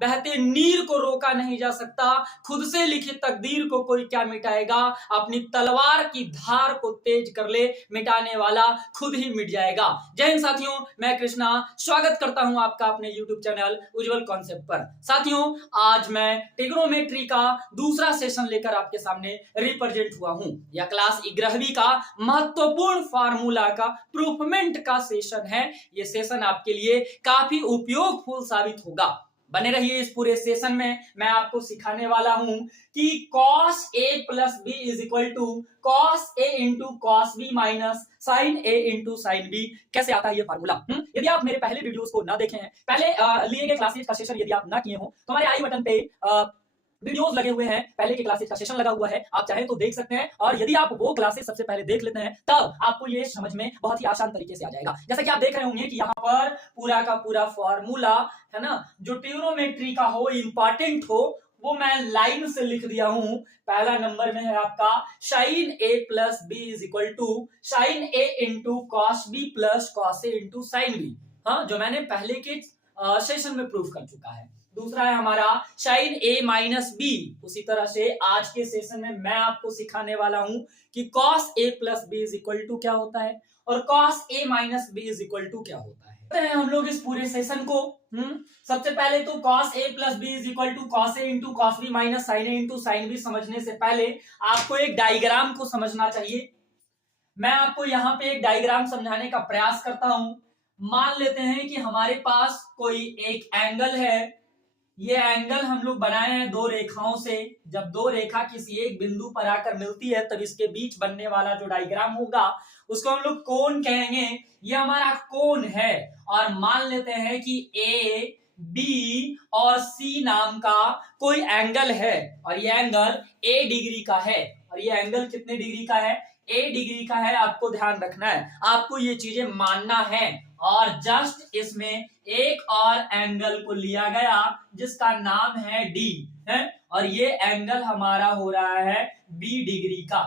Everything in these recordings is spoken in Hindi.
बहते नीर को रोका नहीं जा सकता, खुद से लिखी तकदीर को कोई क्या मिटाएगा, अपनी तलवार की धार को तेज कर ले, मिटाने वाला खुद ही मिट जाएगा। जय हिंद साथियों, मैं कृष्णा स्वागत करता हूं आपका अपने YouTube चैनल उज्जवल कॉन्सेप्ट पर। साथियों, आज मैं ट्रिग्नोमेट्री का दूसरा सेशन लेकर आपके सामने रिप्रेजेंट हुआ हूं। यह क्लास 11वीं का महत्वपूर्ण फार्मूला का प्रूफमेंट का सेशन है। यह सेशन आपके लिए काफी उपयोगफुल साबित होगा। बने रहिए इस पूरे सेशन में। मैं आपको सिखाने वाला हूं कि cos a plus B is equal to cos a into cos b minus sin a into sin b कैसे आता है ये फार्मूला। यदि आप मेरे पहले वीडियोस को ना देखे हैं, पहले लिए गए क्लासेस का सेशन यदि आप ना किए हो, तो हमारे आई बटन पे वीडियोस लगे हुए हैं, पहले के क्लासेस का सेशन लगा हुआ है, आप चाहें तो देख सकते हैं। और यदि आप वो क्लासेस सबसे पहले देख लेते हैं, तब आपको ये समझ में बहुत ही आसान तरीके से आ जाएगा। जैसा कि आप देख रहे होंगे कि यहाँ पर पूरा का पूरा फॉर्मूला है ना, जो ट्रिग्नोमेट्री का हो, इंपॉर्टेंट हो, वो मैं लाइन से लिख दिया हूं। पहला नंबर में है आपका sin a plus B is equal to sin a into cos B plus cos A into sine B, हाँ, जो मैंने पहले के सेशन में प्रूफ कर चुका है। दूसरा है हमारा sin a माइनस बी। उसी तरह से आज के सेशन में मैं आपको सिखाने वाला हूं कि cos a plus B is equal to क्या होता है और cos a minus B is equal to क्या होता है। हम लोग इस पूरे सेशन को सबसे पहले तो cos a plus B is equal to cos a into cos b minus sin a into sin b समझने से पहले आपको एक डायग्राम को समझना चाहिए। मैं आपको यहाँ पे एक डायग्राम समझाने का प्रयास करता हूं। मान लेते हैं कि हमारे पास कोई एक एंगल है। ये एंगल हम लोग बनाए हैं दो रेखाओं से। जब दो रेखा किसी एक बिंदु पर आकर मिलती है, तब इसके बीच बनने वाला जो डायग्राम होगा उसको हम लोग कोण कहेंगे। ये हमारा कोण है। और मान लेते हैं कि ए, बी और सी नाम का कोई एंगल है और ये एंगल ए डिग्री का है। और ये एंगल कितने डिग्री का है? ए डिग्री का है। आपको ध्यान रखना है, आपको ये चीजें मानना है। और जस्ट इसमें एक और एंगल को लिया गया जिसका नाम है डी है, और ये एंगल हमारा हो रहा है बी डिग्री का।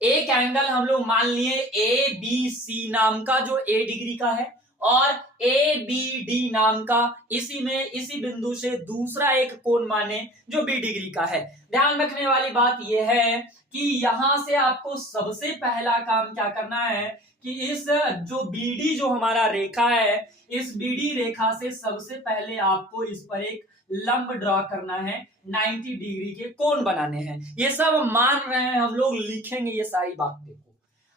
एक एंगल हम लोग मान लिए ए बी सी नाम का जो ए डिग्री का है, और ए बी डी नाम का इसी बिंदु से दूसरा एक कोण माने जो बी डिग्री का है। ध्यान रखने वाली बात यह है कि यहां से आपको सबसे पहला काम क्या करना है कि इस जो बीडी जो हमारा रेखा है, इस बीडी रेखा से सबसे पहले आपको इस पर एक लंब ड्रॉ करना है, 90 डिग्री के कोण बनाने हैं। ये सब मान रहे हैं हम लोग, लिखेंगे ये सारी बात। देखो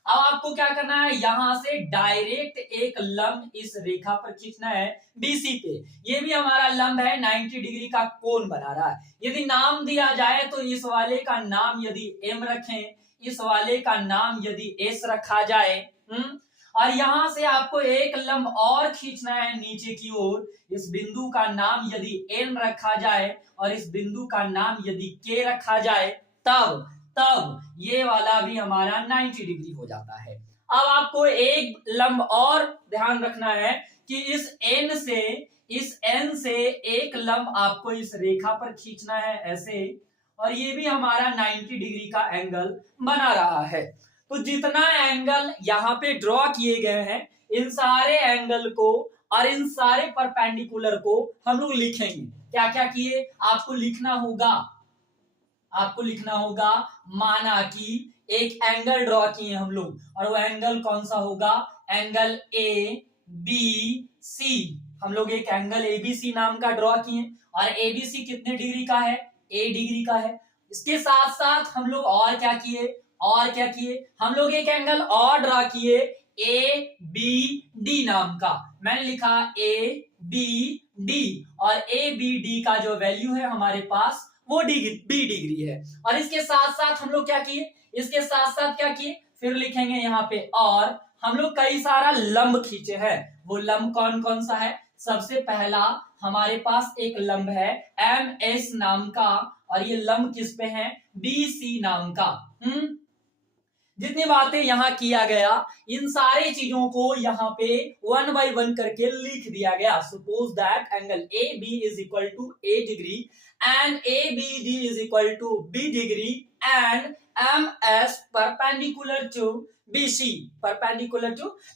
अब आपको क्या करना है, यहां से डायरेक्ट एक लंब इस रेखा पर खींचना है बीसी पे। ये भी हमारा लंब है, 90 डिग्री का कोण बना रहा है। यदि नाम दिया जाए तो इस वाले का नाम यदि एम रखें, इस वाले का नाम यदि एस रखा जाए, और यहां से आपको एक लंब और खींचना है नीचे की ओर। इस बिंदु का नाम यदि एन रखा जाए और इस बिंदु का नाम यदि के रखा जाए, तब ये वाला भी हमारा 90 डिग्री हो जाता है। अब आपको एक लंब और ध्यान रखना है कि इस एन से एक लंब आपको इस रेखा पर खींचना है ऐसे, और ये भी हमारा 90 डिग्री का एंगल बना रहा है। तो जितना एंगल यहाँ पे ड्रॉ किए गए हैं, इन सारे एंगल को और इन सारे परपेंडिकुलर को हम लोग लिखेंगे। क्या क्या किए आपको लिखना होगा, माना कि एक एंगल ड्रॉ किए हम लोग, और वो एंगल कौन सा होगा, एंगल ए बी सी। हम लोग एक एंगल एबीसी नाम का ड्रॉ किए, और एबीसी कितने डिग्री का है, ए डिग्री का है। इसके साथ साथ हम लोग और क्या किए, हम लोग एक एंगल और ड्रॉ किए ए बी डी नाम का। मैंने लिखा ए बी डी, और ए बी डी का जो वैल्यू है हमारे पास वो बी डिग्री है। और इसके साथ साथ हम लोग क्या किए, फिर लिखेंगे यहाँ पे, और हम लोग कई सारा लंब खींचे हैं। वो लंब कौन कौन सा है? सबसे पहला हमारे पास एक लंब है एम एस नाम का, और ये लंब किस पे है, बी सी नाम का। जितनी बातें यहाँ किया गया, इन सारी चीजों को यहाँ पे 1 by 1 करके लिख दिया गया। Suppose that angle A B is equal to A degree and A B D is equal to B degree and M S perpendicular to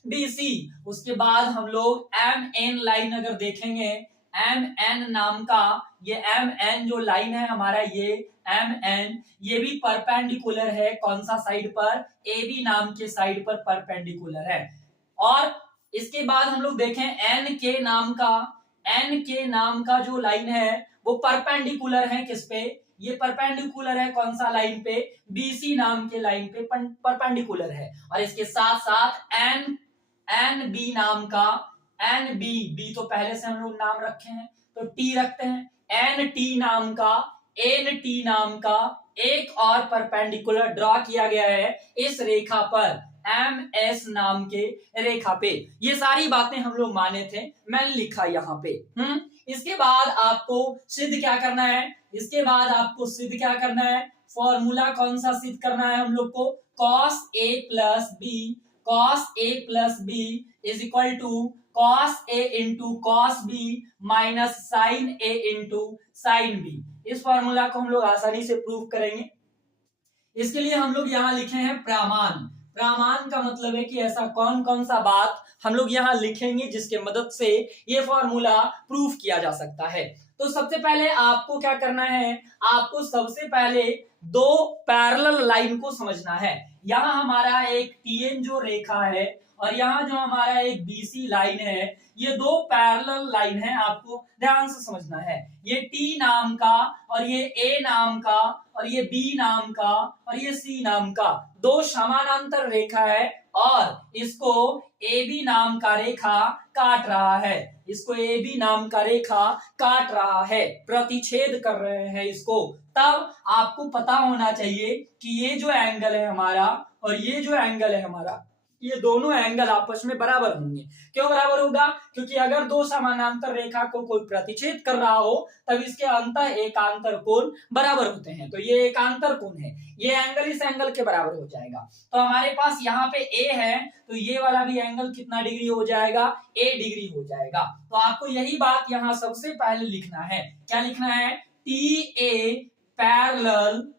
B C. उसके बाद हम लोग एम एन लाइन अगर देखेंगे एम एन नाम का ये एम एन जो लाइन है हमारा, ये एम एन ये भी परपेंडिकुलर है कौन सा साइड पर, ए बी नाम के साइड पर परपेंडिकुलर है। और इसके बाद हम लोग देखें एन के नाम का जो लाइन है वो परपेंडिकुलर है किस पे, ये परपेंडिकुलर है कौन सा लाइन पे, बीसी नाम के लाइन पे परपेंडिकुलर है। और इसके साथ साथ एन बी नाम का, एन बी तो पहले से हम लोग नाम रखे हैं तो टी रखते हैं, एन टी नाम का एक और परपेंडिकुलर ड्रॉ किया गया है इस रेखा पर, एम एस नाम के रेखा पे। ये सारी बातें हम लोग माने थे, मैंने लिखा यहाँ पे। इसके बाद आपको सिद्ध क्या करना है, फॉर्मूला कौन सा सिद्ध करना है हम लोग को, cos a plus B is equal to cos a into cos b minus sin a into sin b। इस फॉर्मूला को हम लोग आसानी से प्रूव करेंगे। इसके लिए हम लोग यहाँ लिखे हैं प्रामाण का मतलब है कि ऐसा कौन कौन सा बात हम लोग यहाँ लिखेंगे जिसके मदद से ये फॉर्मूला प्रूफ किया जा सकता है। तो सबसे पहले आपको क्या करना है, आपको सबसे पहले दो पैरेलल लाइन को समझना है। यहाँ हमारा एक टीएन जो रेखा है और यहाँ जो हमारा एक बीसी लाइन है, ये दो पैरेलल लाइन है, आपको ध्यान से समझना है। ये टी नाम का और ये ए नाम का और ये बी नाम का और ये सी नाम का दो समानांतर रेखा है और इसको ए बी नाम का रेखा काट रहा है, प्रतिच्छेद कर रहे हैं इसको। तब आपको पता होना चाहिए कि ये जो एंगल है हमारा और ये जो एंगल है हमारा, ये दोनों एंगल आपस में बराबर होंगे। क्यों बराबर होगा, क्योंकि अगर दो समानांतर रेखा को कोई प्रतिच्छेद कर रहा हो तब इसके अंतर एकांतर कोण बराबर होते हैं। तो ये एकांतर कोण है, ये एंगल इस एंगल के बराबर हो जाएगा। तो हमारे पास यहाँ पे ए है तो ये वाला भी एंगल कितना डिग्री हो जाएगा, ए डिग्री हो जाएगा। तो आपको यही बात यहाँ सबसे पहले लिखना है। क्या लिखना है, T A parallel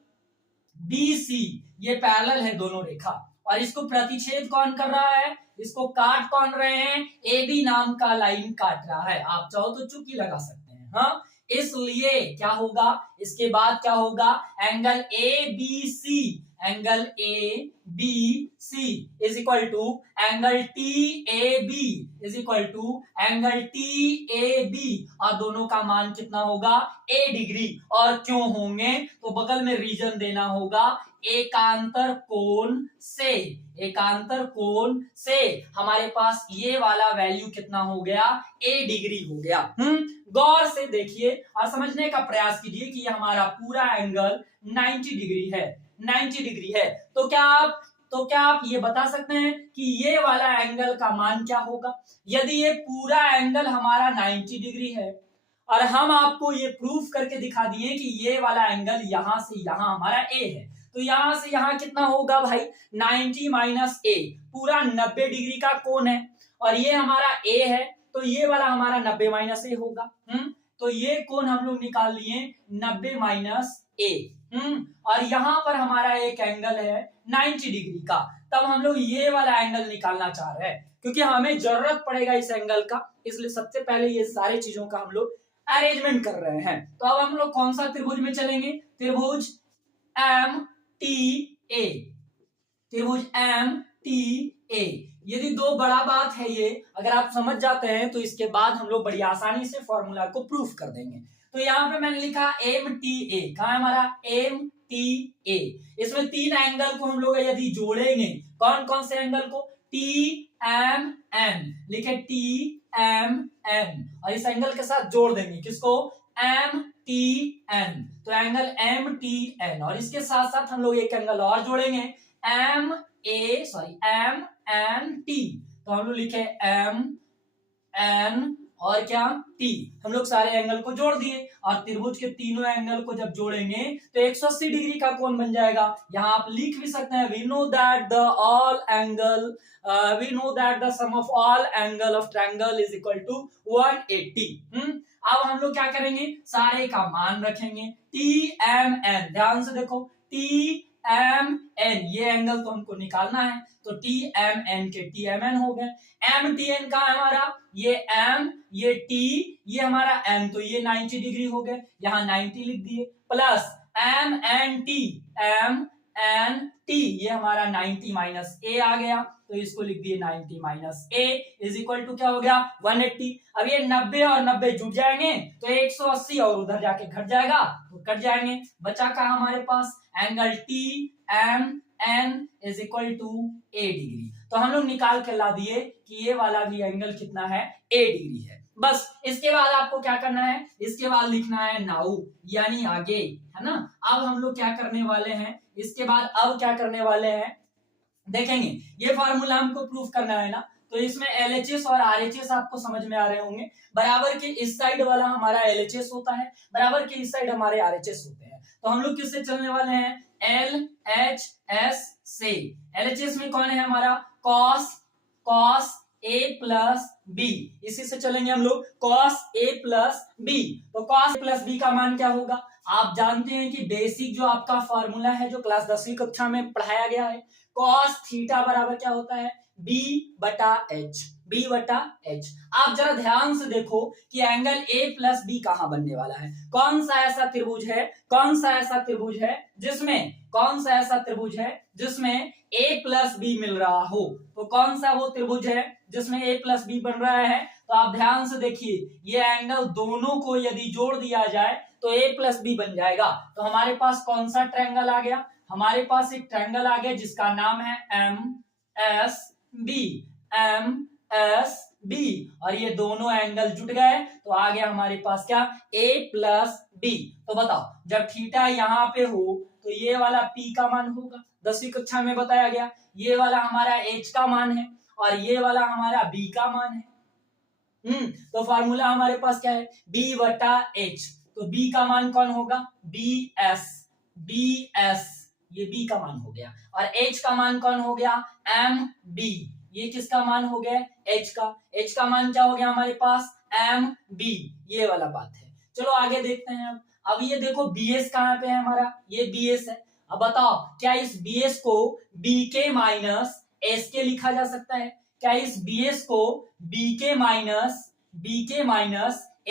B C, ये पैरेलल है दोनों रेखा और इसको प्रतिच्छेद कौन कर रहा है, इसको काट कौन रहे हैं, ए बी नाम का लाइन काट रहा है। आप चाहो तो चुकी लगा सकते हैं। हाँ, इसलिए क्या होगा, इसके बाद क्या होगा, angle A B C is equal to angle T A B और दोनों का मान कितना होगा, ए डिग्री। और क्यों होंगे, तो बगल में रीजन देना होगा, एकांतर कोण से हमारे पास ये वाला वैल्यू कितना हो गया, ए डिग्री हो गया। गौर से देखिए और समझने का प्रयास कीजिए कि ये हमारा पूरा एंगल 90 डिग्री है। तो क्या आप ये बता सकते हैं कि ये वाला एंगल का मान क्या होगा। यदि ये पूरा एंगल हमारा 90 डिग्री है और हम आपको ये प्रूफ करके दिखा दिए कि ये वाला एंगल यहां से यहां हमारा ए है, तो यहां से यहां कितना होगा भाई, 90 माइनस ए, पूरा 90 डिग्री का कोण है और ये हमारा ए है तो ये वाला हमारा 90 माइनस ए होगा। तो ये कोण हम लोग निकाल लिए 90 माइनस ए। और यहाँ पर हमारा एक एंगल है 90 डिग्री का, तब हम लोग ये वाला एंगल निकालना चाह रहे हैं क्योंकि हमें जरूरत पड़ेगा इस एंगल का, इसलिए सबसे पहले ये सारी चीजों का हम लोग अरेंजमेंट कर रहे हैं। तो अब हम लोग कौन सा त्रिभुज में चलेंगे, त्रिभुज एम टी ए। यदि दो बड़ा बात है ये, अगर आप समझ जाते हैं तो इसके बाद हम लोग बड़ी आसानी से फॉर्मूला को प्रूफ कर देंगे। तो यहाँ पे मैंने लिखा एम टी ए, कहा है हमारा एम टी ए। इसमें तीन एंगल को हम लोग यदि जोड़ेंगे, कौन कौन से एंगल को, टी एम एन, लिखे टी एम एन, और इस एंगल के साथ जोड़ देंगे किसको, एम टी एन। तो एंगल एम टी एन और इसके साथ साथ हम लोग एक एंगल और जोड़ेंगे, एम एन टी। तो हम लोग लिखे एम एन और क्या, टी। हम लोग सारे एंगल को जोड़ दिए और त्रिभुज के तीनों एंगल को जब जोड़ेंगे तो 180 डिग्री का कोण बन जाएगा। यहाँ आप लिख भी सकते हैं, we know that the sum of all angle of triangle is equal to 180। अब हम लोग क्या करेंगे, सारे का मान रखेंगे, टी एम एन, ध्यान से देखो, टी एम एन, ये एंगल तो हमको निकालना है, तो टी एम एन के टी एम एन हो गए। एम टी एन का है हमारा, ये एम, ये टी, ये हमारा एम, तो ये 90 डिग्री हो गए, यहाँ 90 लिख दिए, plus M N T, M N T, ये हमारा 90 माइनस ए आ गया, तो इसको लिख दिए 90 minus A is equal to क्या हो गया 180। अब ये 90 और 90 जुट जाएंगे तो 180 और उधर जाके घट जाएगा तो कट जाएंगे, बचा का हमारे पास angle T M N is equal to A degree. तो हम लोग निकाल के ला दिए कि ये वाला भी एंगल कितना है, ए डिग्री है। बस इसके बाद आपको क्या करना है, इसके बाद लिखना है नाउ, यानी आगे, है ना। अब हम लोग क्या करने वाले हैं, इसके बाद अब क्या करने वाले हैं देखेंगे। ये फार्मूला हमको प्रूफ करना है ना, तो इसमें LHS और RHS आपको समझ में आ रहे होंगे। बराबर के इस साइड वाला हमारा LHS होता है, बराबर के इस साइड हमारे RHS होते हैं। तो हम लोग किससे चलने वाले हैं, LHS से। LHS में कौन है हमारा, cos A प्लस बी, इसी से चलेंगे हम लोग, cos A प्लस बी। तो cos A प्लस बी का मान क्या होगा, आप जानते हैं कि बेसिक जो आपका फॉर्मूला है जो क्लास 10वीं कक्षा में पढ़ाया गया है, cos थीटा बराबर क्या होता है, b बटा h, b बटा h। आप जरा ध्यान से देखो कि एंगल a प्लस बी कहां बनने वाला है, कौन सा ऐसा त्रिभुज है, कौन सा ऐसा त्रिभुज है जिसमें, कौन सा ऐसा त्रिभुज है जिसमें a प्लस बी मिल रहा हो, तो कौन सा वो त्रिभुज है जिसमें a प्लस बी बन रहा है। तो आप ध्यान से देखिए, ये एंगल दोनों को यदि जोड़ दिया जाए तो a प्लस बी बन जाएगा। तो हमारे पास कौन सा ट्रायंगल आ गया, हमारे पास एक ट्रायंगल आ गया जिसका नाम है MSB, और ये दोनों एंगल जुट गए तो आ गया हमारे पास क्या, a प्लस बी। तो बताओ जब थीटा यहाँ पे हो तो ये वाला p का मान होगा, 10वीं कक्षा में बताया गया, ये वाला हमारा h का मान है और ये वाला हमारा b का मान है। तो फार्मूला हमारे पास क्या है, b बटा h। तो b का मान कौन होगा, bs, ये b का मान हो गया, और h का मान कौन हो गया, mb, ये किसका मान हो गया, h का मान क्या हो गया हमारे पास, mb, ये वाला बात है। चलो आगे देखते हैं। अब ये देखो bs कहाँ पे है हमारा, ये bs है। अब बताओ क्या इस bs को bk माइनस sk लिखा जा सकता है, क्या इस bs को bk माइनस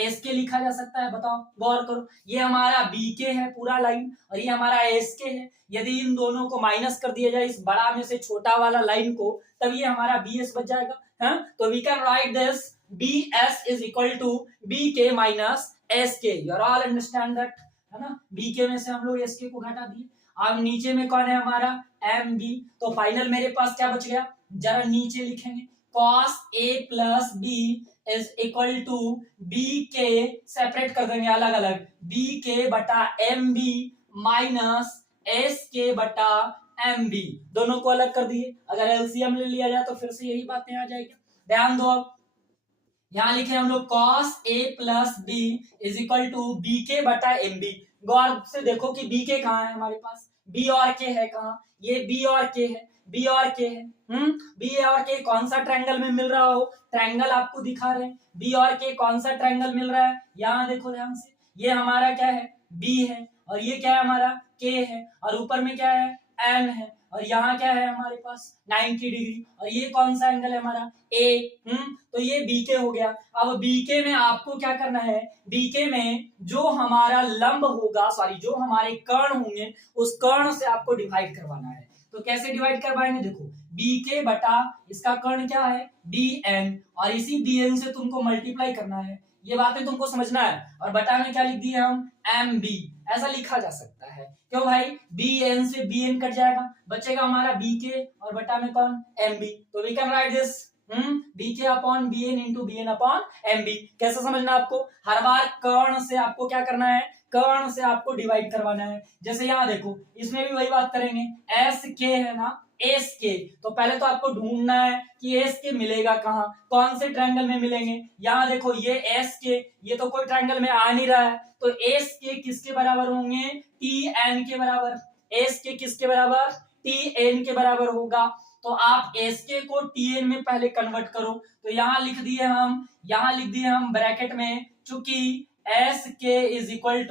sk लिखा जा सकता है, बताओ गौर करो। ये हमारा bk है पूरा लाइन और ये हमारा sk है, यदि इन दोनों को माइनस कर दिया जाए इस बड़ा में से छोटा वाला लाइन को, तब ये हमारा bs बच जाएगा, है? तो we can write this bs is equal to bk minus sk, you all understand that, है ना। bk में से हम लोग sk को घटा दिए। अब नीचे में कौन है हमारा, mb, तो फाइनल मेरे पास क्या बच गया, जरा नीचे लिखेंगे, cos a plus b is equal to bk, separate कर देंगे अलग अलग, bk बटा mb माइनस sk बटा mb, दोनों को अलग कर दिए। अगर एलसीएम ले लिया जाए तो फिर से यही बातें आ जाएगी। ध्यान दो, अब यहां लिखे हम लोग cos a plus b is equal to bk बटा mb। गौर से देखो कि bk कहाँ है हमारे पास, b और k है कहाँ, ये b और k है, b और k है, b और k कौन सा ट्रायंगल में मिल रहा हो, ट्रायंगल आपको दिखा रहे हैं, b और k कौन सा ट्रायंगल मिल रहा है, यहाँ देखो ध्यान से, ये हमारा क्या है, b है, और ये क्या है हमारा k है, और ऊपर में क्या है n है, और यहाँ क्या है हमारे पास 90 डिग्री, और ये कौन सा एंगल है हमारा a, तो ये बीके हो गया। अब बीके में आपको क्या करना है, बीके में जो हमारा लंब होगा, सॉरी जो हमारे कर्ण होंगे उस कर्ण से आपको डिवाइड करवाना है। तो कैसे डिवाइड करवाएंगे, देखो बीके बटा इसका कर्ण क्या है bn, और इसी bn से तुमको मल्टीप्लाई करना है, ये बातें तुमको समझना है। और बटा में क्या लिख दिए हम mb, ऐसा लिखा जा सकता है, क्यों भाई bn से bn कट जाएगा, बचेगा हमारा bk और बटा में कौन mb। तो we can write this bk upon bn into bn upon mb। कैसे समझना आपको, हर बार कर्ण से आपको क्या करना है, कर्ण से आपको डिवाइड करवाना है। जैसे यहाँ देखो इसमें भी वही बात करेंगे, sk है ना sk, तो पहले तो आपको ढूंढना है कि sk मिलेगा कहाँ, कौन से ट्रायंगल में मिलेंगे। यहाँ देखो ये sk, ये तो कोई ट्रायंगल में आ नहीं रहा है, तो sk किसके बराबर होंगे, tn के बराबर, sk किसके बराबर, tn के बराबर होगा। तो आप sk को tn में पहले कन्वर्ट करो, तो यहाँ लिख दिए हम ब्रैकेट में, चूंकि sk is equal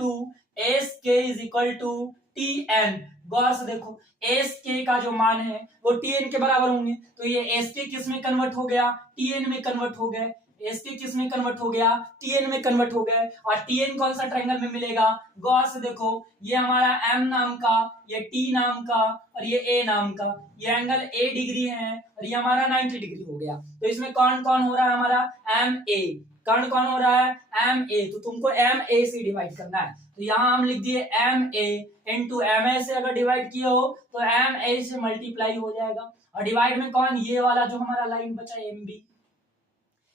to T N. गौर से देखो एस के का जो मान है वो टी एन के बराबर होंगे, तो ये एस के किस में कन्वर्ट हो गया, टी एन में कन्वर्ट हो गए। एस के किस में कन्वर्ट हो गया, टी एन में कन्वर्ट हो गए। और टी एन कौन सा ट्रायंगल में मिलेगा, गौर से देखो ये हमारा एम नाम का, ये टी नाम का और ये ए नाम का, ये एंगल ए डिग्री है और ये हमारा 90 डिग्री हो गया। तो इसमें कौन कौन हो रहा है हमारा एम ए, कौन कौन हो रहा है एम ए, तो तुमको एम ए से डिवाइड करना है। तो यहाँ हम लिख दिए M A into M A से अगर डिवाइड किया हो तो एम ए से मल्टीप्लाई हो जाएगा, और डिवाइड में कौन ये वाला जो हमारा लाइन बचा एम बी,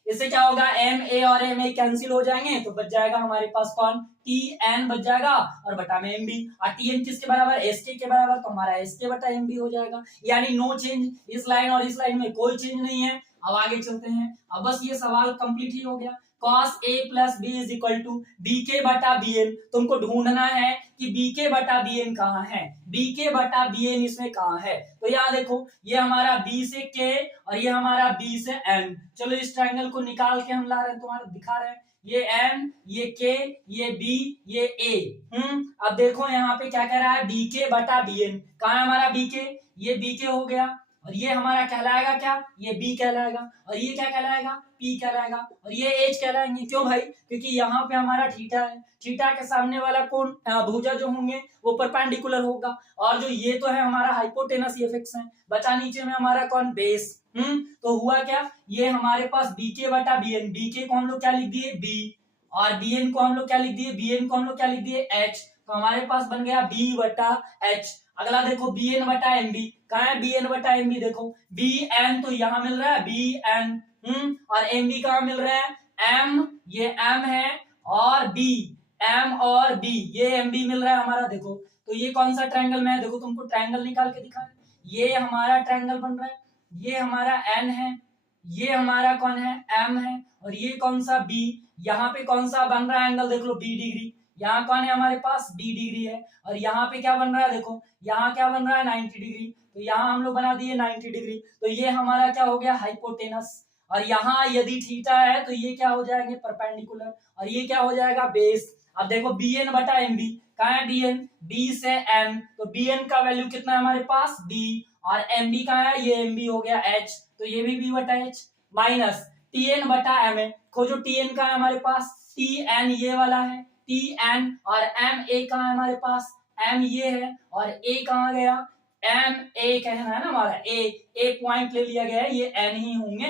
इससे क्या होगा एम ए और एम ए कैंसिल हो जाएंगे, तो बच जाएगा हमारे पास कौन टी एन बच जाएगा और बटा में एम बी। और टी एन किसके बराबर, एस के बराबर, तो हमारा एस के बटा एम बी हो जाएगा। यानी नो चेंज, इस लाइन और इस लाइन में कोई चेंज नहीं है। अब आगे चलते हैं, अब बस ये सवाल कंप्लीट ही हो गया। cos a plus B is equal to B के बटा बी एन, तुमको ढूंढना है कि बी के बटा बी एन कहाँ है, बी के बटा बी एन इसमें कहाँ है। तो यहाँ देखो ये हमारा b से k और ये हमारा b से n। चलो इस ट्रायंगल को निकाल के हम ला रहे हैं, तुम्हारे दिखा रहे हैं, ये n, ये k, ये b, ये a। अब देखो यहाँ पे क्या कह रहा है, बी के बटा बी एन, कहाँ है हमारा बी के, ये बी के हो गया और ये हमारा कहलाएगा क्या, ये b कहलाएगा, और ये क्या कहलाएगा p कहलाएगा, और ये h कहलाएंगे। क्यों भाई, क्योंकि यहाँ पे हमारा थीटा है, थीटा के सामने वाला कोण भुजा जो होंगे वो परपेंडिकुलर होगा, और जो ये तो है हमारा हाइपोटेनस, ये फिक्स है। बचा नीचे में हमारा कौन, बेस। तो हुआ क्या, ये हमारे पास बी के बटा बी एन, बी के को हम लोग क्या लिख दिए b, और बी एन को हम लोग क्या लिख दिए, बी एन को हम लोग क्या लिख दिए h, तो हमारे पास बन गया b बटा h। अगला देखो बी एन बटा एम बी, कहाँ है बी एन बटा एम बी, देखो बी एन तो यहाँ मिल रहा है बी एन, और एम बी कहाँ मिल रहा है एम, ये एम है, और बी, एम और बी, ये एम बी मिल रहा है हमारा। देखो तो ये कौन सा ट्रायंगल में है, देखो तुमको ट्रायंगल निकाल के दिखा रहे, ये हमारा ट्रायंगल बन रहा है, ये हमारा एन है, ये हमारा कौन है एम है, और ये कौन सा बी, यहाँ पे कौन सा बन रहा है एंगल, देख लो बी डिग्री, यहाँ कौन है हमारे पास बी डिग्री है, और यहाँ पे क्या बन रहा है, देखो यहाँ क्या बन रहा है 90 डिग्री, तो यहाँ हम लोग बना दिए 90 डिग्री। तो ये हमारा क्या हो गया हाइपोटेनस, और यहाँ यदि थीटा है तो ये क्या हो जाएंगे परपेंडिकुलर, और ये क्या हो जाएगा बेस। अब देखो बी एन बटा एम बी, कहाँ है बी एन, बी से एन, तो बी एन का वैल्यू कितना है हमारे पास बी, और एम बी कहाँ है, ये एम बी हो गया एच, तो ये भी बी बटा एच, माइनस टी एन बटा एम ए, खोजो टी एन का है हमारे पास, टी एन ये वाला है, टी एन, और एम ए कहाँ है हमारे पास, एम ये है, और ए कहाँ गया, एम ए कहना है ना हमारा, ए पॉइंट ले लिया गया है, ये एन ही होंगे,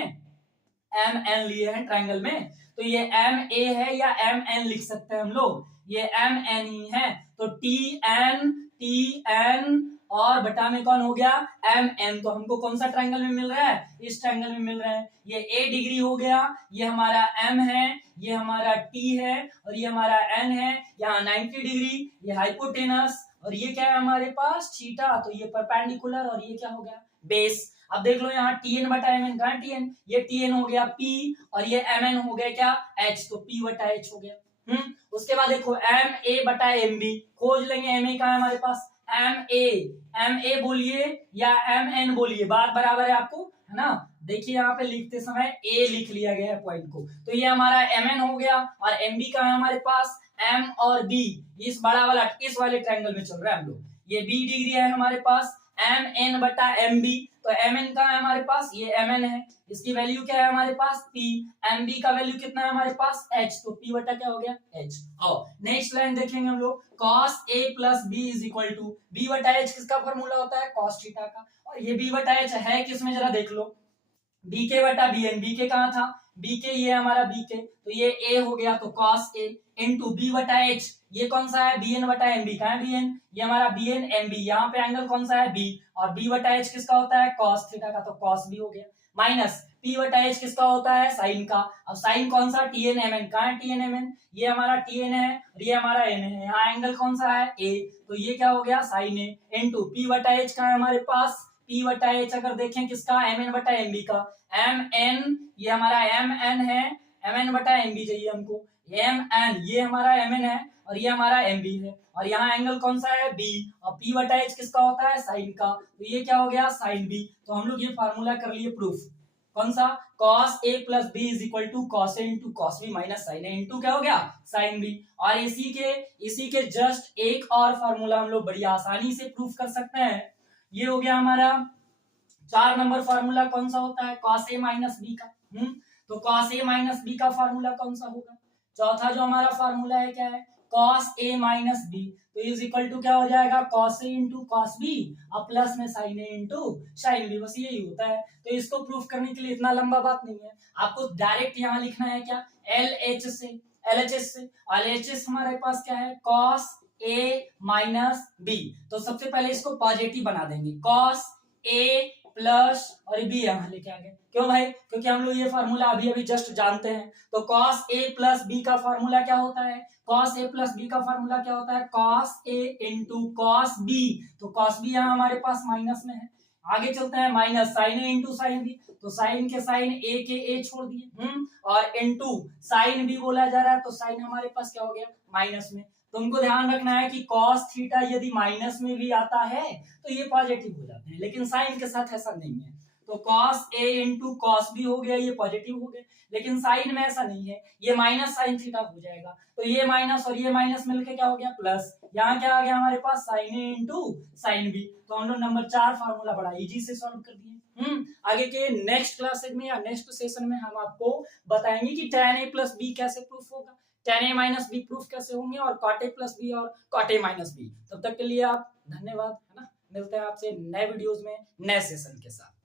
एम एन लिए हैं ट्रायंगल में, तो ये एम ए है या एम एन लिख सकते हैं हम लोग, ये एम एन ही है। तो टी एन और बटा में कौन हो गया एम एन, तो हमको कौन सा ट्रायंगल में मिल रहा है, इस ट्रायंगल में मिल रहा है। ये ए डिग्री हो गया, ये हमारा एम है, ये हमारा टी है, और ये हमारा एन है, यहाँ 90 डिग्री, ये हाइपोटेनस, और ये क्या है हमारे पास थीटा, तो ये परपेंडिकुलर, और ये क्या हो गया बेस। अब देख लो यहाँ टी एन बटा एम एन, कहाँ टी एन, ये टी एन हो गया पी, और ये एम एन हो गया क्या एच, तो पी बटा एच हो गया। उसके बाद देखो एम ए बटा एम बी, खोज लेंगे एम ए कहाँ है हमारे पास, एम ए बोलिए या एम एन बोलिए, बात बराबर है आपको, है ना। देखिए यहाँ पे लिखते समय ए लिख लिया गया है पॉइंट को, तो ये हमारा एम एन हो गया, और एम बी कहाँ है हमारे पास, एम और बी इस बड़ा वाला इस वाले ट्रायंगल में चल रहा है हम लोग, ये बी डिग्री है हमारे पास, एम एन बटा एम बी, तो एम एन का है हमारे पास, ये एम एन है, इसकी वैल्यू क्या है हमारे पास पी, एम बी का वैल्यू कितना है हमारे पास एच, तो पी बटा क्या हो गया एच। और नेक्स्ट लाइन देखेंगे हम लोग, cos a plus B is equal to B बटा एच, किसका फॉर्मूला होता है cos थीटा का, और ये बी बटा एच है किसमें जरा देख लो, बी के बटा बी एन, बी के कहाँ था बी के, ये हमारा बी के, तो ये ए हो गया, तो cos a इंटू बी बटा एच, ये कौन सा है बी एन बटा एम बी, कहाँ है बी एन, ये हमारा बी एन एम बी, यहाँ पे एंगल कौन सा है बी, और बी बटा एच किसका होता है cos थीटा का, तो cos बी हो गया, माइनस पी बटा एच किसका होता है साइन का, अब साइन कौन सा टी एन एम एन, कहाँ है टी एन एम एन, ये हमारा टी एन है और ये हमारा एन है, यहाँ एंगल कौन सा है ए, तो ये क्या हो गया साइन ए, इंटू पी बटा एच का है हमारे पास, पी बटा एच अगर देखें किसका एम एन बटा एम बी का, एम एन ये हमारा एम एन है, एम एन बटा एम बी चाहिए हमको, एम एन ये हमारा एम एन है और ये हमारा एम बी है, और यहाँ एंगल कौन सा है बी, और पी बटा एच किसका होता है साइन का, तो ये क्या हो गया साइन बी। तो हम लोग ये फार्मूला कर लिए प्रूफ, कौन सा, cos a plus B is equal to cos a into cos b minus sin a into क्या हो गया sin b। और इसी के जस्ट एक और फार्मूला हम लोग बड़ी आसानी से प्रूफ कर सकते हैं। ये हो गया हमारा 4 नंबर फार्मूला, कौन सा होता है cos a माइनस बी का। तो cos a माइनस बी का फार्मूला कौन सा होगा। चौथा जो हमारा फार्मूला है क्या है, cos a माइनस बी, तो इज इक्वल टू क्या हो जाएगा cos a into cos b और प्लस में sin a into sin b, बस यही होता है। तो इसको प्रूफ करने के लिए इतना लंबा बात नहीं है, आपको डायरेक्ट यहाँ लिखना है क्या, LHS से और LHS हमारे पास क्या है cos a माइनस बी। तो सबसे पहले इसको पॉजिटिव बना देंगे, cos a प्लस और बी यहाँ लेके आ गए। क्यों भाई, क्योंकि हम लोग ये फार्मूला अभी अभी जस्ट जानते हैं। तो cos a प्लस बी का फार्मूला क्या होता है, cos a प्लस बी का फार्मूला क्या होता है, cos a into cos b। तो cos b यहाँ हमारे पास माइनस में है, आगे चलते हैं minus sin a into sin b, तो sin के sin a के a छोड़ दिए और इंटू sin b बोला जा रहा है, तो sin हमारे पास क्या हो गया माइनस में। तुमको ध्यान रखना है कि cos थीटा यदि माइनस में भी आता है तो ये पॉजिटिव हो जाते हैं, लेकिन साइन के साथ ऐसा नहीं है। तो cos a into cos b हो गया, ये पॉजिटिव हो गए, लेकिन साइन में ऐसा नहीं है, ये माइनस साइन थीटा हो जाएगा। तो ये माइनस और ये माइनस मिलके क्या हो गया प्लस, यहाँ क्या आ गया हमारे पास sin a into sin b। तो हम लोग नंबर 4 फार्मूला बड़ा इजी से सॉल्व कर दिए। आगे के नेक्स्ट क्लासेज में या नेक्स्ट सेशन में हम आपको बताएंगे कि tan a प्लस b कैसे प्रूफ होगा, tan a minus B proof कैसे होंगे, और cot a प्लस बी और cot a माइनस बी। तब तक के लिए आप धन्यवाद, है ना। मिलते हैं आपसे नए वीडियोस में नए सेशन के साथ।